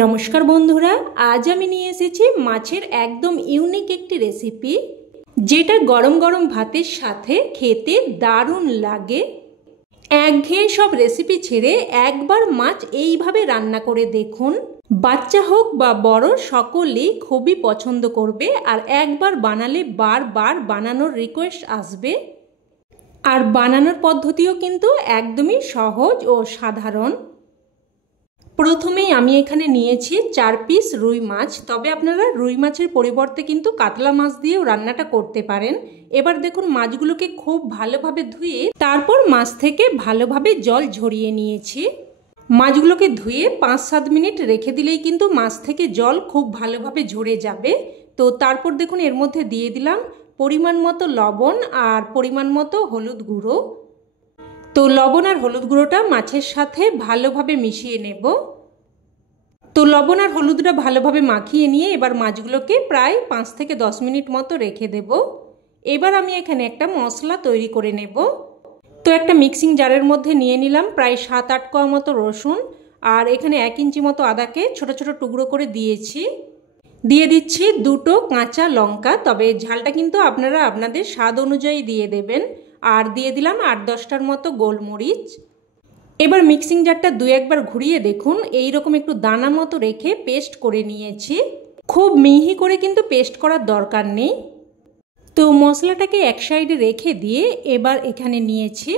নমস্কার বন্ধুরা, আজ আমি নিয়ে এসেছি মাছের একদম ইউনিক একটি রেসিপি, যেটা গরম গরম ভাতের সাথে খেতে দারুণ লাগে। একঘেয়ে সব রেসিপি ছেড়ে একবার মাছ এইভাবে রান্না করে দেখুন। বাচ্চা হোক বা বড়, সকলেই খুবই পছন্দ করবে, আর একবার বানালে বারবার বানানোর রিকোয়েস্ট আসবে। আর বানানোর পদ্ধতিও কিন্তু একদমই সহজ ও সাধারণ। প্রথমেই আমি এখানে নিয়েছি 4 পিস রুই মাছ, তবে আপনারা রুই মাছের পরিবর্তে কিন্তু কাতলা মাছ দিয়েও রান্নাটা করতে পারেন। এবার দেখুন, মাছগুলোকে খুব ভালোভাবে ধুয়ে তারপর মাছ থেকে ভালোভাবে জল ঝরিয়ে নিয়েছি। মাছগুলোকে ধুয়ে 5-7 মিনিট রেখে দিলেই কিন্তু মাছ থেকে জল খুব ভালোভাবে ঝরে যাবে। তো তারপর দেখুন, এর মধ্যে দিয়ে দিলাম পরিমাণ মতো লবণ আর পরিমাণ মতো হলুদ গুঁড়ো। তো লবণ আর হলুদ গুঁড়োটা মাছের সাথে ভালোভাবে মিশিয়ে নেব। তো লবণ আর হলুদটা ভালোভাবে মাখিয়ে নিয়ে এবার মাছগুলোকে প্রায় 5 থেকে 10 মিনিট মতো রেখে দেব। এবার আমি এখানে একটা মশলা তৈরি করে নেব। তো একটা মিক্সিং জারের মধ্যে নিয়ে নিলাম প্রায় 7-8 কোয়া মতো রসুন, আর এখানে 1 ইঞ্চি মতো আদাকে ছোট ছোট টুকরো করে দিয়েছি। দিয়ে দিচ্ছি 2টো কাঁচা লঙ্কা, তবে ঝালটা কিন্তু আপনারা আপনাদের স্বাদ অনুযায়ী দিয়ে দেবেন। আর দিয়ে দিলাম 8-10টার মতো গোলমরিচ। এবার মিক্সিং জারটা 2-একবার ঘুরিয়ে দেখুন, এইরকম একটু দানা মতো রেখে পেস্ট করে নিয়েছি। খুব মিহি করে কিন্তু পেস্ট করার দরকার নেই। তো মশলাটাকে এক সাইডে রেখে দিয়ে এবার এখানে নিয়েছি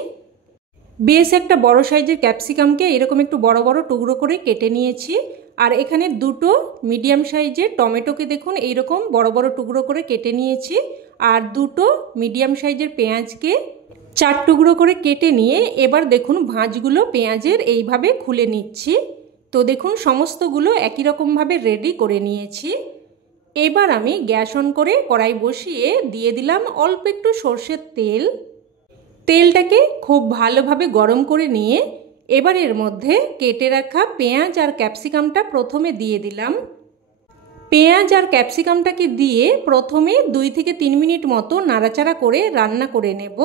বেশ একটা বড় সাইজের ক্যাপসিকামকে এরকম একটু বড় বড় টুকরো করে কেটে নিয়েছি। আর এখানে 2টো মিডিয়াম সাইজের টমেটোকে দেখুন এইরকম বড় বড় টুকরো করে কেটে নিয়েছি। আর 2টো মিডিয়াম সাইজের পেঁয়াজকে 4 টুকরো করে কেটে নিয়ে এবার দেখুন ভাঁজগুলো পেঁয়াজের এইভাবে খুলে নিচ্ছি। তো দেখুন সমস্তগুলো একই রকমভাবে রেডি করে নিয়েছি। এবার আমি গ্যাস অন করে কড়াই বসিয়ে দিয়ে দিলাম অল্প একটু সর্ষের তেল। তেলটাকে খুব ভালোভাবে গরম করে নিয়ে এবার এর মধ্যে কেটে রাখা পেঁয়াজ আর ক্যাপসিকামটা প্রথমে দিয়ে দিলাম। পেঁয়াজ আর ক্যাপসিকামটাকে দিয়ে প্রথমে 2 থেকে 3 মিনিট মতো নাড়াচাড়া করে রান্না করে নেব।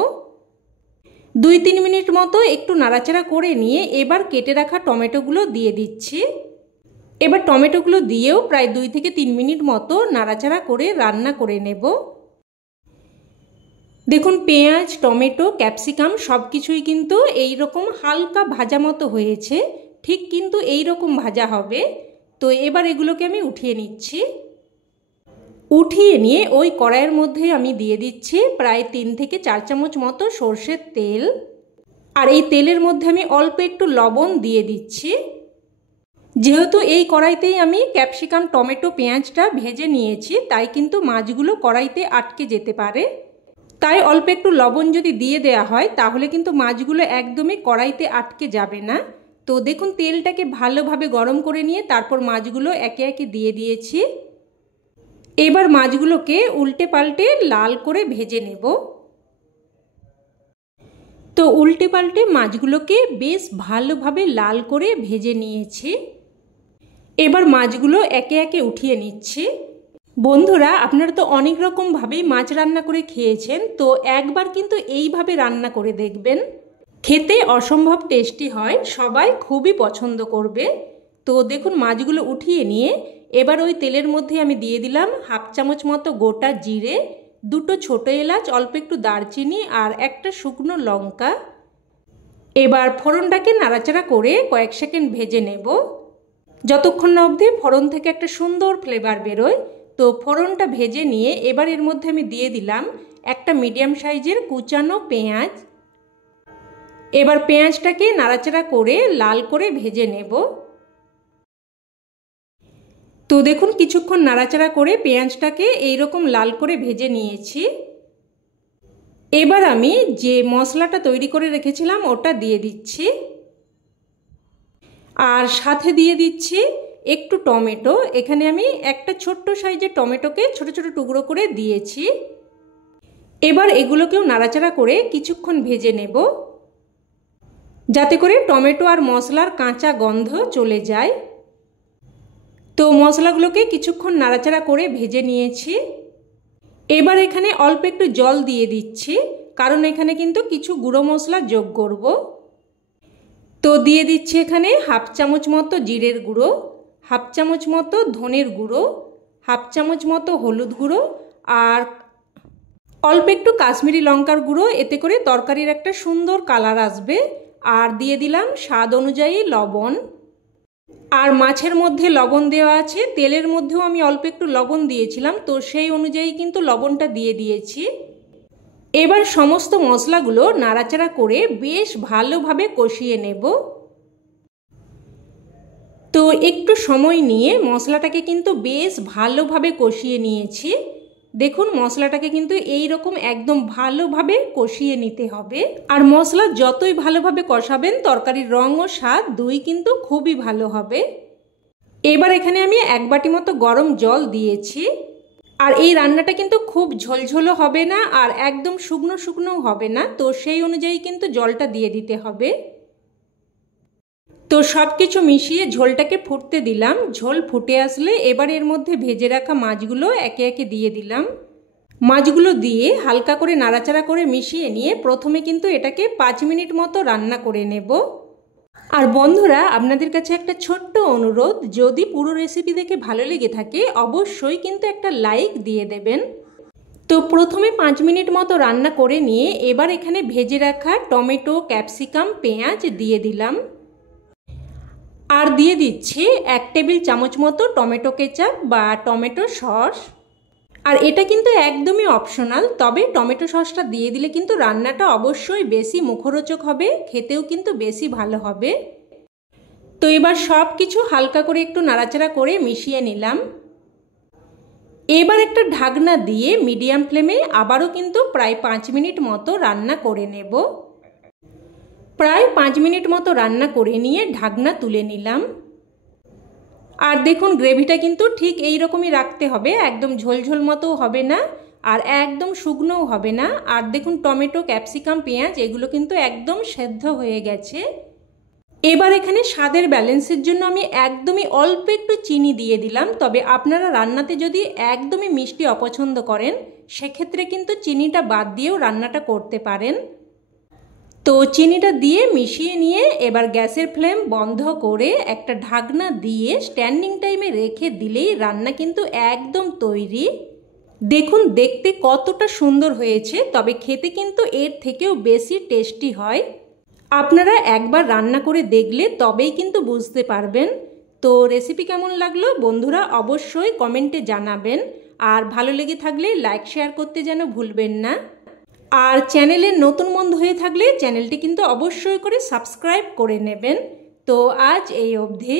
2-3 মিনিট মতো একটু নাড়াচাড়া করে নিয়ে এবার কেটে রাখা টমেটোগুলো দিয়ে দিচ্ছি। এবার টমেটোগুলো দিয়েও প্রায় 2 থেকে 3 মিনিট মতো নাড়াচাড়া করে রান্না করে নেব। দেখুন পেঁয়াজ, টমেটো, ক্যাপসিকাম সব কিছুই কিন্তু এই রকম হালকা ভাজা মতো হয়েছে, ঠিক কিন্তু এই রকম ভাজা হবে। তো এবার এগুলোকে আমি উঠিয়ে নিচ্ছি। উঠিয়ে নিয়ে ওই কড়াইয়ের মধ্যে আমি দিয়ে দিচ্ছি প্রায় 3 থেকে 4 চামচ মতো সর্ষের তেল। আর এই তেলের মধ্যে আমি অল্প একটু লবণ দিয়ে দিচ্ছি। যেহেতু এই কড়াইতেই আমি ক্যাপসিকাম, টমেটো, পেঁয়াজটা ভেজে নিয়েছি, তাই কিন্তু মাছগুলো কড়াইতে আটকে যেতে পারে। তাই অল্প একটু লবণ যদি দিয়ে দেওয়া হয় তাহলে কিন্তু মাছগুলো একদমই কড়াইতে আটকে যাবে না। তো দেখুন তেলটাকে ভালোভাবে গরম করে নিয়ে তারপর মাছগুলো একে একে দিয়ে দিয়েছি। এবার মাছগুলোকে উল্টে পাল্টে লাল করে ভেজে নেব। তো উল্টে পাল্টে মাছগুলোকে বেশ ভালোভাবে লাল করে ভেজে নিয়েছি। এবার মাছগুলো একে একে উঠিয়ে নিচ্ছি। বন্ধুরা, আপনারা তো অনেক রকমভাবেই মাছ রান্না করে খেয়েছেন, তো একবার কিন্তু এইভাবে রান্না করে দেখবেন। খেতে অসম্ভব টেস্টি হয়, সবাই খুবই পছন্দ করবে। তো দেখুন মাছগুলো উঠিয়ে নিয়ে এবার ওই তেলের মধ্যে আমি দিয়ে দিলাম 1/2 চামচ মতো গোটা জিরে, 2টো ছোট এলাচ, অল্প একটু দারচিনি আর একটা শুকনো লঙ্কা। এবার ফোড়নটাকে নাড়াচাড়া করে কয়েক সেকেন্ড ভেজে নেব, যতক্ষণ না অবধি ফোড়ন থেকে একটা সুন্দর ফ্লেভার বেরোয়। তো ফোড়নটা ভেজে নিয়ে এবার এর মধ্যে আমি দিয়ে দিলাম একটা মিডিয়াম সাইজের কুচানো পেঁয়াজ। এবার পেঁয়াজটাকে নাড়াচাড়া করে লাল করে ভেজে নেব। তো দেখুন কিছুক্ষণ নাড়াচাড়া করে পেঁয়াজটাকে এইরকম লাল করে ভেজে নিয়েছি। এবার আমি যে মশলাটা তৈরি করে রেখেছিলাম ওটা দিয়ে দিচ্ছি, আর সাথে দিয়ে দিচ্ছি একটু টমেটো। এখানে আমি একটা ছোট্ট সাইজের টমেটোকে ছোট ছোট টুকরো করে দিয়েছি। এবার এগুলোকেও নাড়াচাড়া করে কিছুক্ষণ ভেজে নেব, যাতে করে টমেটো আর মশলার কাঁচা গন্ধ চলে যায়। তো মশলাগুলোকে কিছুক্ষণ নাড়াচাড়া করে ভেজে নিয়েছি। এবার এখানে অল্প একটু জল দিয়ে দিচ্ছি, কারণ এখানে কিন্তু কিছু গুঁড়ো মশলা যোগ করব। তো দিয়ে দিচ্ছি এখানে 1/2 চামচ মতো জিরের গুঁড়ো, হাফ চামচ মতো ধনের গুঁড়ো, হাফ চামচ মতো হলুদ গুঁড়ো আর অল্প একটু কাশ্মীরি লঙ্কার গুঁড়ো। এতে করে তরকারির একটা সুন্দর কালার আসবে। আর দিয়ে দিলাম স্বাদ অনুযায়ী লবণ। আর মাছের মধ্যে লবণ দেওয়া আছে, তেলের মধ্যেও আমি অল্প একটু লবণ দিয়েছিলাম, তো সেই অনুযায়ী কিন্তু লবণটা দিয়ে দিয়েছি। এবার সমস্ত মশলাগুলো নাড়াচাড়া করে বেশ ভালোভাবে কষিয়ে নেব। তো একটু সময় নিয়ে মশলাটাকে কিন্তু বেশ ভালোভাবে কষিয়ে নিয়েছি। দেখুন মশলাটাকে কিন্তু এই রকম একদম ভালোভাবে কষিয়ে নিতে হবে। আর মশলা যতই ভালোভাবে কষাবেন তরকারির রং ও স্বাদ দুই কিন্তু খুবই ভালো হবে। এবার এখানে আমি 1 বাটি মতো গরম জল দিয়েছি। আর এই রান্নাটা কিন্তু খুব ঝোলঝোলও হবে না আর একদম শুকনো শুকনোও হবে না, তো সেই অনুযায়ী কিন্তু জলটা দিয়ে দিতে হবে। তো সব কিছু মিশিয়ে ঝোলটাকে ফুটতে দিলাম। ঝোল ফুটে আসলে এবার এর মধ্যে ভেজে রাখা মাছগুলো একে একে দিয়ে দিলাম। মাছগুলো দিয়ে হালকা করে নাড়াচাড়া করে মিশিয়ে নিয়ে প্রথমে কিন্তু এটাকে 5 মিনিট মতো রান্না করে নেব। আর বন্ধুরা, আপনাদের কাছে একটা ছোট্ট অনুরোধ, যদি পুরো রেসিপি দেখে ভালো লেগে থাকে অবশ্যই কিন্তু একটা লাইক দিয়ে দেবেন। তো প্রথমে 5 মিনিট মতো রান্না করে নিয়ে এবার এখানে ভেজে রাখা টমেটো, ক্যাপসিকাম, পেঁয়াজ দিয়ে দিলাম। আর দিয়ে দিচ্ছি 1 টেবিল চামচ মতো টমেটো কেচাপ বা টমেটো সস। আর এটা কিন্তু একদমই অপশনাল, তবে টমেটো সসটা দিয়ে দিলে কিন্তু রান্নাটা অবশ্যই বেশি মুখরোচক হবে, খেতেও কিন্তু বেশি ভালো হবে। তো এবার সব কিছু হালকা করে একটু নাড়াচাড়া করে মিশিয়ে নিলাম। এবার একটা ঢাকনা দিয়ে মিডিয়াম ফ্লেমে আবারও কিন্তু প্রায় 5 মিনিট মতো রান্না করে নেব। প্রায় 5 মিনিট মতো রান্না করে নিয়ে ঢাকনা তুলে নিলাম। আর দেখুন গ্রেভিটা কিন্তু ঠিক এই রকমই রাখতে হবে, একদম ঝোলঝোল মতো হবে না আর একদম শুকনোও হবে না। আর দেখুন টমেটো, ক্যাপসিকাম, পেঁয়াজ এগুলো কিন্তু একদম সেদ্ধ হয়ে গেছে। এবার এখানে স্বাদের ব্যালেন্সের জন্য আমি একদমই অল্প একটু চিনি দিয়ে দিলাম। তবে আপনারা রান্নাতে যদি একদমই মিষ্টি অপছন্দ করেন সেক্ষেত্রে কিন্তু চিনিটা বাদ দিয়েও রান্নাটা করতে পারেন। তো চিনিটা দিয়ে মিশিয়ে নিয়ে এবার গ্যাসের ফ্লেম বন্ধ করে একটা ঢাকনা দিয়ে স্ট্যান্ডিং টাইমে রেখে দিলেই রান্না কিন্তু একদম তৈরি। দেখুন দেখতে কতটা সুন্দর হয়েছে, তবে খেতে কিন্তু এর থেকেও বেশি টেস্টি হয়। আপনারা একবার রান্না করে দেখলে তবেই কিন্তু বুঝতে পারবেন। তো রেসিপি কেমন লাগলো বন্ধুরা অবশ্যই কমেন্টে জানাবেন। আর ভালো লেগে থাকলে লাইক শেয়ার করতে যেন ভুলবেন না। আর চ্যানেলের নতুন বন্ধু হয়ে থাকলে চ্যানেলটি কিন্তু অবশ্যই করে সাবস্ক্রাইব করে নেবেন। তো আজ এই অবধি,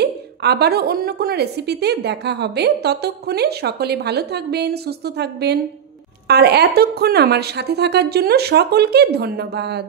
আবারও অন্য কোনো রেসিপিতে দেখা হবে। ততক্ষণে সকলে ভালো থাকবেন, সুস্থ থাকবেন। আর এতক্ষণ আমার সাথে থাকার জন্য সকলকে ধন্যবাদ।